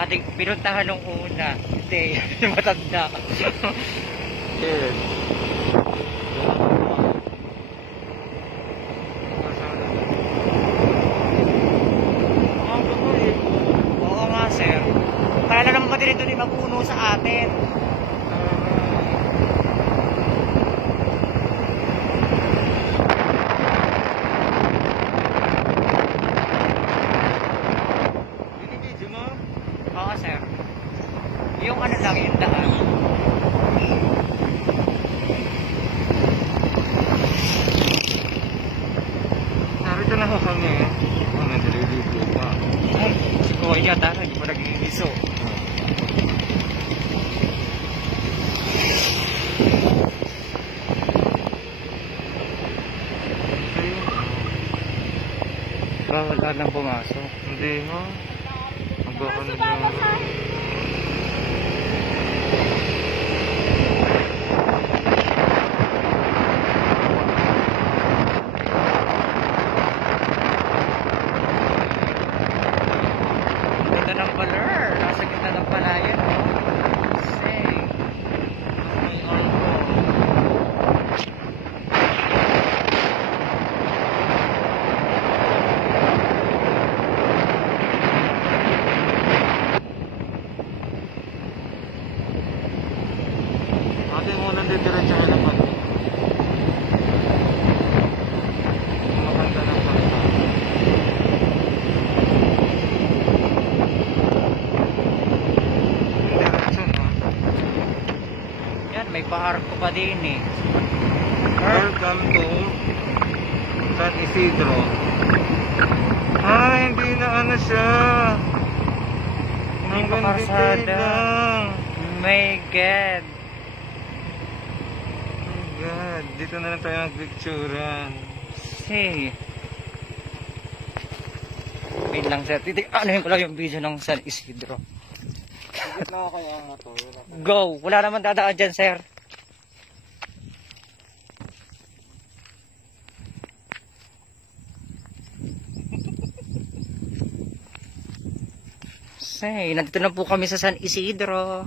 ating pinuntahan nung una. Hindi, yung matanda. Yes. Oo nga, sir. Kaya na naman madirin doon magpuno sa atin. Binibidyo mo? Oo, sir. Yung ano lang, yung daan. Narito na ako kami. Oh, nandaliligo pa. Ay, si Kuya yata, hindi mo nag-iiso. Wala nang pumasok. Hindi ha. Baka na Ganda ng color. Nasa ganda ng palayan. Say. Ate mo nandidiretso ka naman. Kumakanta ng kanta. Diretso na. Yan, may paarko pa din eh. Welcome to San Isidro. Ah, hindi na ano siya. Hindi pa Hanggang karsada. detail lang. My God. Oh God, dito na lang tayo magpicturean. Say. Wait lang, sir. Ano ko lang yung video ng San Isidro. Sigit na ako kaya ang motor. Go! Wala naman dadaan dyan, sir. Say, nandito na po kami sa San Isidro.